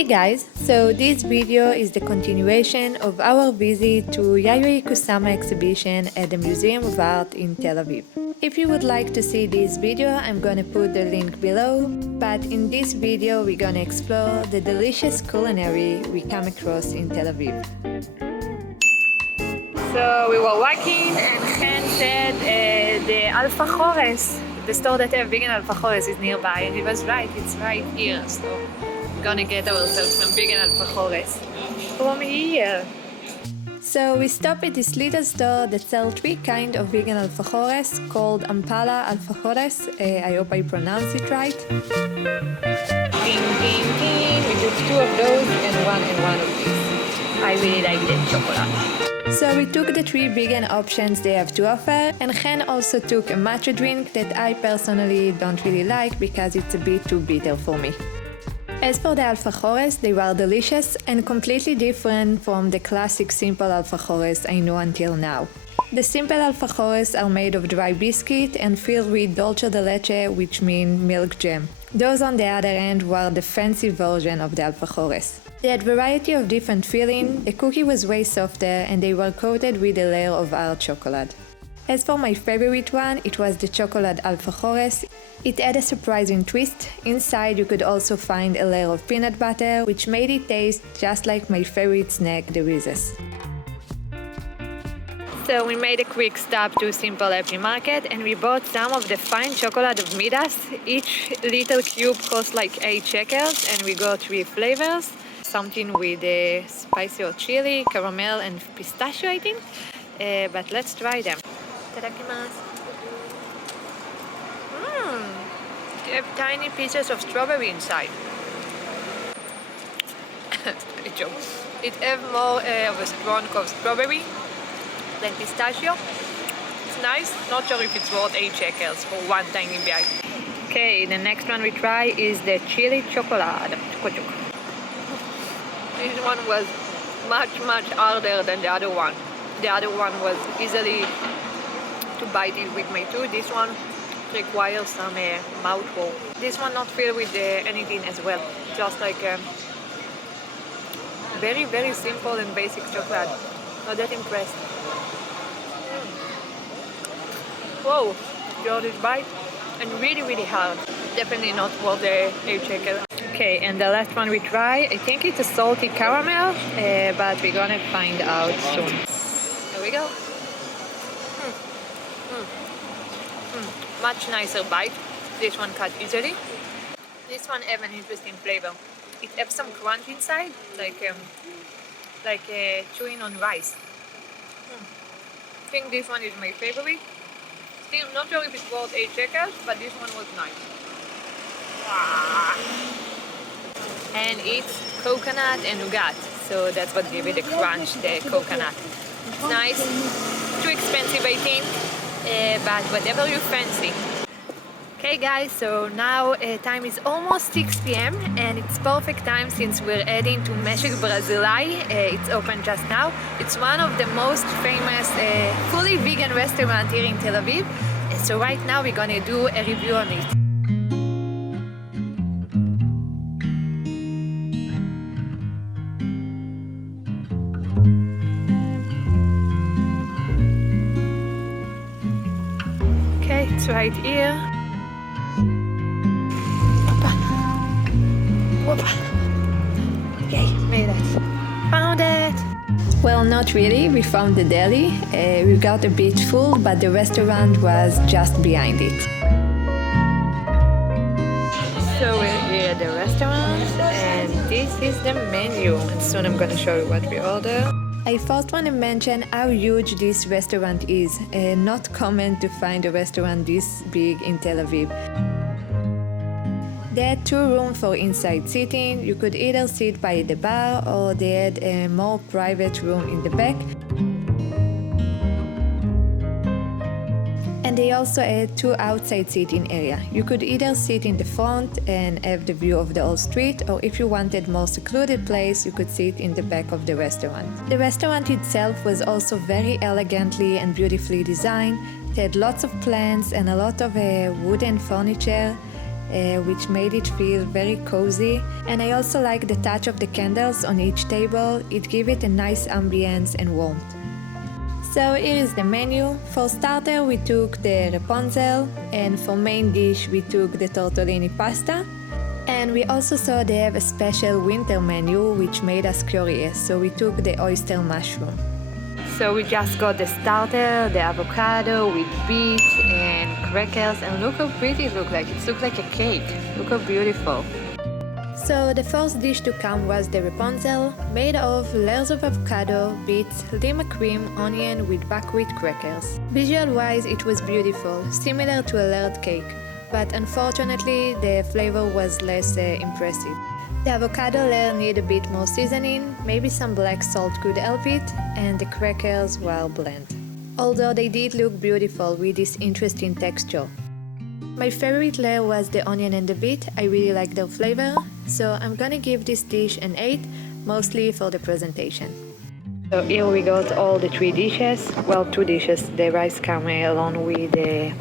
Hey guys, so this video is the continuation of our visit to Yayoi Kusama exhibition at the Museum of Art in Tel Aviv. If you would like to see this video, I'm gonna put the link below, but in this video we're gonna explore the delicious culinary we come across in Tel Aviv. So we were walking and Chen said the Alfajores, the store that have vegan Alfajores is nearby, and he was right, it's right here, so we're gonna get ourselves some vegan Alfajores from here. So we stopped at this little store that sells three kinds of vegan Alfajores called Amapola Alfajores. I hope I pronounce it right. Ding, ding, ding. We took two of those and one of these. I really like the chocolate. So we took the three vegan options they have to offer, and Chen also took a matcha drink that I personally don't really like because it's a bit too bitter for me. As for the alfajores, they were delicious and completely different from the classic simple alfajores I know until now. The simple alfajores are made of dry biscuit and filled with dulce de leche, which means milk jam. Those on the other end were the fancy version of the alfajores. They had variety of different filling, the cookie was way softer, and they were coated with a layer of hard chocolate. As for my favorite one, it was the chocolate alfajores. It had a surprising twist. Inside you could also find a layer of peanut butter, which made it taste just like my favorite snack, the Reese's. So we made a quick stop to Simple Happy Market and we bought some of the fine chocolate of Midas. Each little cube cost like 8 shekels and we got 3 flavors. Something with spicy or chili, caramel and pistachio I think. But let's try them. Itadakimasu. They have tiny pieces of strawberry inside. It has more of a strong of strawberry than pistachio. It's nice. Not sure if it's worth 8 shekels for one tiny bite. Okay, the next one we try is the chili chocolate. This one was much harder than the other one. The other one was easily to bite it with my tooth. This one requires some mouthful. This one not filled with anything as well. Just like very simple and basic chocolate. Not that impressed. Whoa, got this bite and really hard. Definitely not worth the 8 shekels. Okay, and the last one we try, I think it's a salty caramel, but we're gonna find out soon. Here we go. Much nicer bite. This one cut easily. This one have an interesting flavor. It has some crunch inside, like chewing on rice. I think this one is my favorite. Still not sure if it's worth 8 shekels, but this one was nice. And it's coconut and nougat, so that's what gives it the crunch, the coconut. It's nice, too expensive I think, but whatever you fancy. Okay guys, so now time is almost 6 p.m. and it's perfect time since we're heading to Meshek Barzilay. It's open just now. It's one of the most famous fully vegan restaurants here in Tel Aviv. So right now we're gonna do a review on it. Okay, it's right here. Okay, made it. Found it! Well, not really. We found the deli. We got a bit full, but the restaurant was just behind it. So we're here at the restaurant, and this is the menu. And soon I'm gonna show you what we ordered. I first want to mention how huge this restaurant is. Not common to find a restaurant this big in Tel Aviv. They had 2 rooms for inside seating. You could either sit by the bar or they had a more private room in the back. And they also had 2 outside seating areas. You could either sit in the front and have the view of the whole street, or if you wanted more secluded place, you could sit in the back of the restaurant. The restaurant itself was also very elegantly and beautifully designed. It had lots of plants and a lot of wooden furniture. which made it feel very cozy. And I also like the touch of the candles on each table. It gave it a nice ambience and warmth. So here is the menu. For starter we took the Rapunzel, and for main dish we took the tortellini pasta. And we also saw they have a special winter menu which made us curious, so we took the oyster mushroom. So we just got the starter, the avocado with beet and crackers, and look how pretty it looked like. It looked like a cake. Look how beautiful. So the first dish to come was the Rapunzel, made of layers of avocado, beets, lima cream, onion with buckwheat crackers. Visual-wise it was beautiful, similar to a layered cake, but unfortunately the flavor was less impressive. The avocado layer need a bit more seasoning, maybe some black salt could help it, and the crackers well bland. Although they did look beautiful with this interesting texture. My favorite layer was the onion and the beet. I really like their flavor, so I'm gonna give this dish an 8, mostly for the presentation. So here we got all the 3 dishes, well 2 dishes. The rice came along with the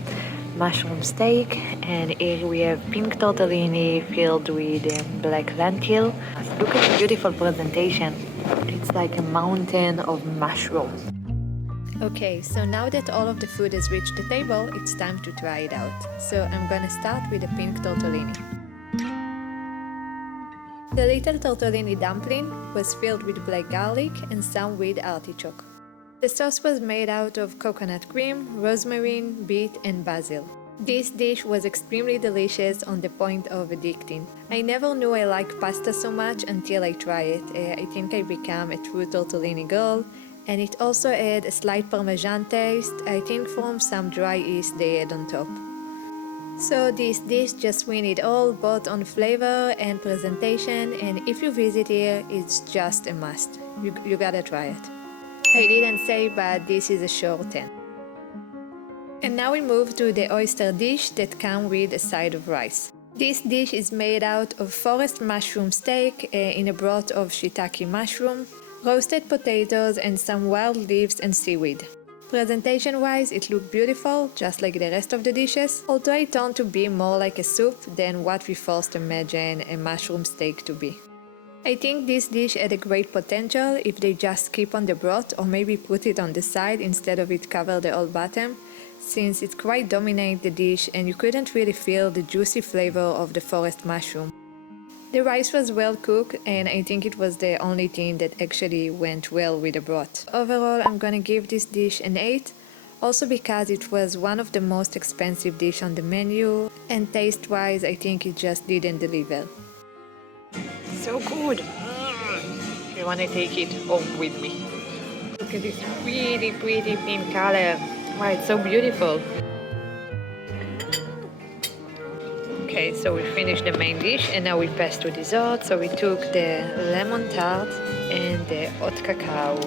mushroom steak, and here we have pink tortellini filled with black lentil. Look at the beautiful presentation. It's like a mountain of mushroom. Okay, so now that all of the food has reached the table, it's time to try it out. So I'm gonna start with the pink tortellini. The little tortellini dumpling was filled with black garlic and some with artichoke. The sauce was made out of coconut cream, rosemary, beet and basil. This dish was extremely delicious on the point of addicting. I never knew I liked pasta so much until I tried it. I think I became a true tortellini girl. And it also had a slight parmesan taste, I think from some dry yeast they had on top. So this dish just win it all, both on flavor and presentation, and if you visit here, it's just a must. You gotta try it. I didn't say, but this is a sure 10. And now we move to the oyster dish that comes with a side of rice. This dish is made out of forest mushroom steak in a broth of shiitake mushroom, roasted potatoes and some wild leaves and seaweed. Presentation-wise, it looked beautiful, just like the rest of the dishes, although it turned to be more like a soup than what we first imagined a mushroom steak to be. I think this dish had a great potential if they just keep on the broth or maybe put it on the side instead of it cover the whole bottom, since it quite dominated the dish and you couldn't really feel the juicy flavor of the forest mushroom. The rice was well cooked, and I think it was the only thing that actually went well with the broth. Overall, I'm gonna give this dish an 8, also because it was one of the most expensive dishes on the menu, and taste-wise, I think it just didn't deliver. So good! I wanna take it home with me. Look at this pretty pink color. Wow, it's so beautiful. Okay, so we finished the main dish and now we pass to dessert. So we took the lemon tart and the hot cacao.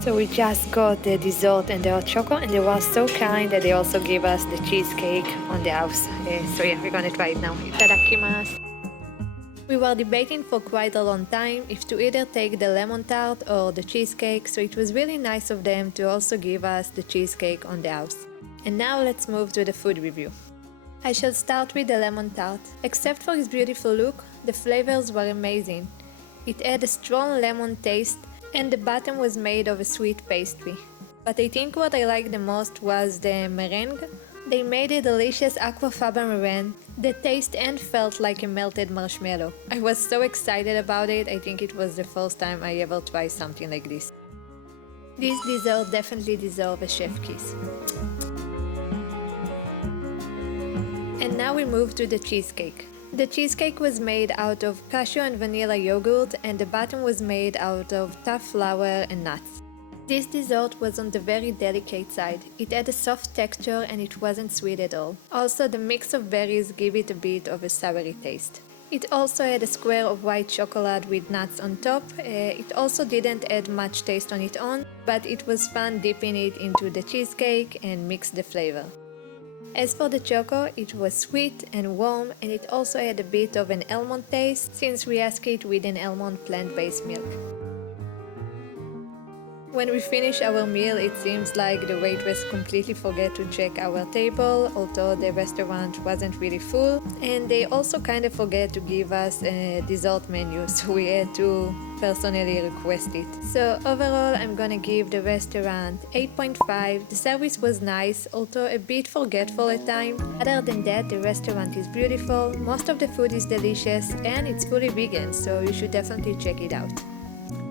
So we just got the dessert and the hot chocolate, and they were so kind that they also gave us the cheesecake on the house. So yeah, we're gonna try it now. Itadakimasu. We were debating for quite a long time if to either take the lemon tart or the cheesecake, so it was really nice of them to also give us the cheesecake on the house. And now let's move to the food review. I shall start with the lemon tart. Except for its beautiful look, the flavors were amazing. It had a strong lemon taste, and the bottom was made of a sweet pastry. But I think what I liked the most was the meringue. They made a delicious aquafaba meringue that tasted and felt like a melted marshmallow. I was so excited about it. I think it was the first time I ever tried something like this. This dessert definitely deserves a chef kiss. And now we move to the cheesecake. The cheesecake was made out of cashew and vanilla yogurt, and the bottom was made out of tough flour and nuts. This dessert was on the very delicate side. It had a soft texture and it wasn't sweet at all. Also, the mix of berries gave it a bit of a soury taste. It also had a square of white chocolate with nuts on top. It also didn't add much taste on its own, but it was fun dipping it into the cheesecake and mix the flavor. As for the choco, it was sweet and warm, and it also had a bit of an almond taste since we asked it with an almond plant-based milk. When we finish our meal, it seems like the waitress completely forgot to check our table, although the restaurant wasn't really full. And they also kind of forget to give us a dessert menu, so we had to personally request it. So overall, I'm gonna give the restaurant 8.5. The service was nice, although a bit forgetful at times. Other than that, the restaurant is beautiful, most of the food is delicious, and it's fully vegan, so you should definitely check it out.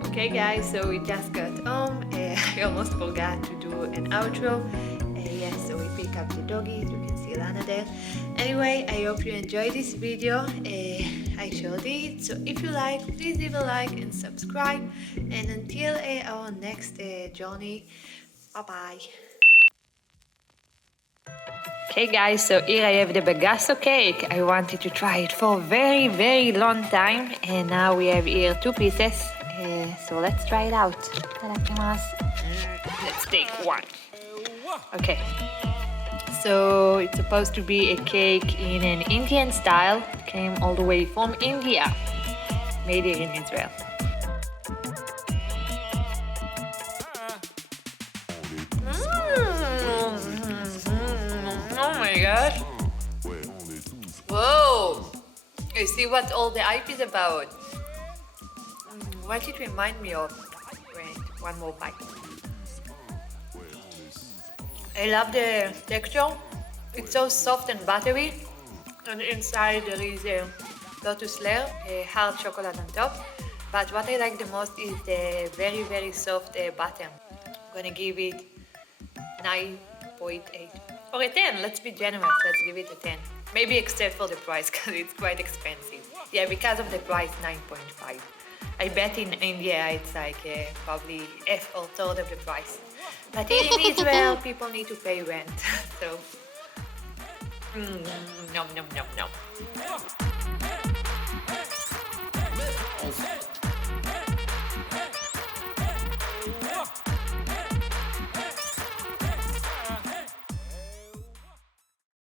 Okay guys, so we just got home. I almost forgot to do an outro. Yes, so we pick up the doggies. You can see Lana there. Anyway, I hope you enjoyed this video. I sure did. So if you like, please leave a like and subscribe. And until our next journey, bye-bye. Okay guys, so here I have the bagasso cake. I wanted to try it for a very, very long time. And now we have here 2 pieces. So let's try it out. Let's take one. Okay. So it's supposed to be a cake in an Indian style. Came all the way from India. Made here in Israel. Oh my gosh. Whoa. You see what all the hype is about. What did it remind me of? Wait, one more bite. I love the texture. It's so soft and buttery. And inside there is a lotus layer, a hard chocolate on top. But what I like the most is the very, very soft butter. I'm gonna give it 9.8. Or a 10, let's be generous, let's give it a 10. Maybe except for the price, because it's quite expensive. Yeah, because of the price, 9.5. I bet in India it's like probably half or third of the price. But here in Israel, people need to pay rent. So, nom nom nom nom.